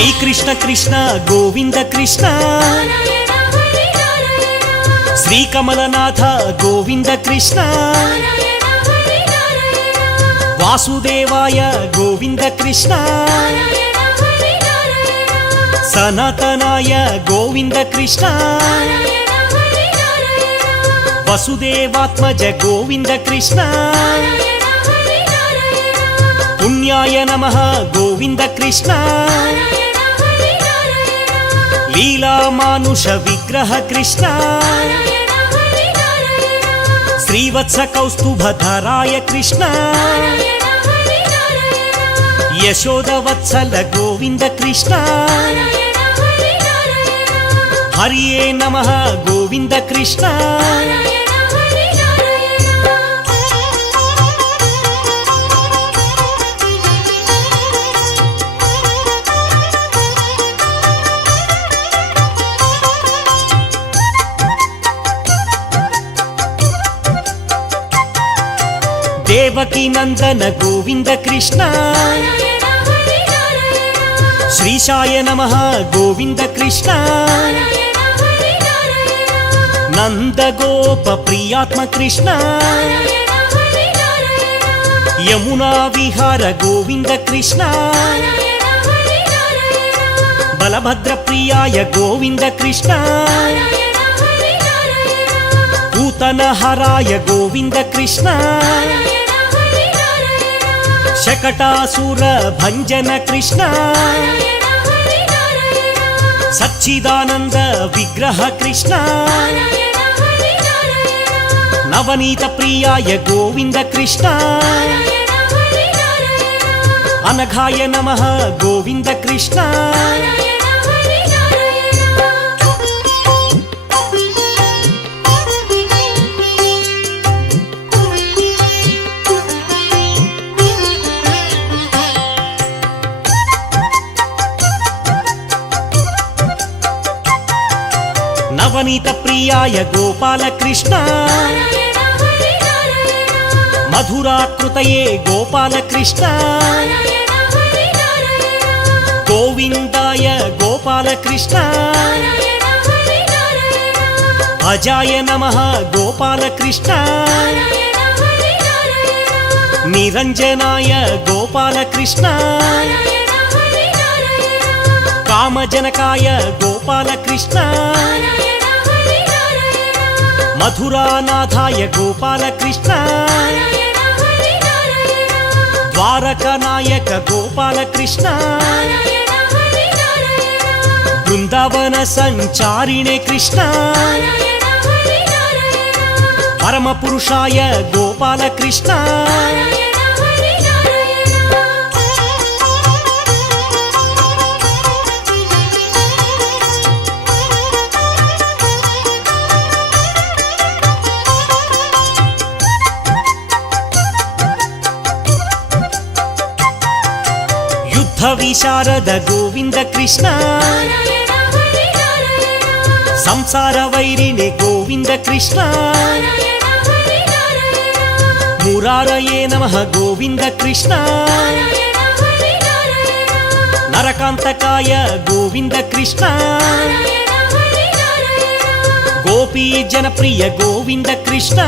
శ్రీకృష్ణ కృష్ణ గోవింద కృష్ణ. నారాయణ హరి శ్రీకమలనాథ గోవింద కృష్ణ. వాసుదేవాయ గోవింద కృష్ణ. సనాతనాయ గోవింద కృష్ణ. వసుదేవాత్మజ గోవింద కృష్ణ. పుణ్యాయ నమ గోవింద కృష్ణ. లీలామానుష విగ్రహ కృష్ణ. శ్రీవత్స కౌస్తుభధరాయ కృష్ణ. యశోదవత్సల గోవింద కృష్ణ. హరియే నమ గోవింద కృష్ణ. దేవకి నందన గోవింద కృష్ణ. శ్రీశాయ నమ గోవింద కృష్ణ. నందగోప ప్రియాత్మ కృష్ణ. యమునా విహార గోవింద కృష్ణ. బలభద్ర ప్రియాయ గోవింద కృష్ణ. నారాయణ హరాయ గోవింద కృష్ణ శకటాసుర భంజన కృష్ణ సచ్చిదానంద విగ్రహ కృష్ణ నవనీత ప్రియాయ గోవింద కృష్ణ అనఘాయ నమ గోవింద కృష్ణ నవనీత ప్రియాయ గోపాలకృష్ణ మధురాకృతయే గోపాలకృష్ణ గోవిందాయ గోపాలకృష్ణ అజాయ నమ గోపాలకృష్ణ నిరంజనాయ గోపాలకృష్ణ రామ జనకాయ గోపాలకృష్ణ. మధురానాథాయ గోపాలకృష్ణ. ద్వారకనాయక గోపాలకృష్ణ. బృందావన సంచారిణే కృష్ణ. పరమపురుషాయ గోపాలకృష్ణ. యుద్ధ విశారద గోవింద కృష్ణ సంసార వైరిణి గోవింద కృష్ణ మురారయే నమ గోవింద కృష్ణ నరకాంతకాయ గోవింద కృష్ణ గోపీ జనప్రియ గోవింద కృష్ణ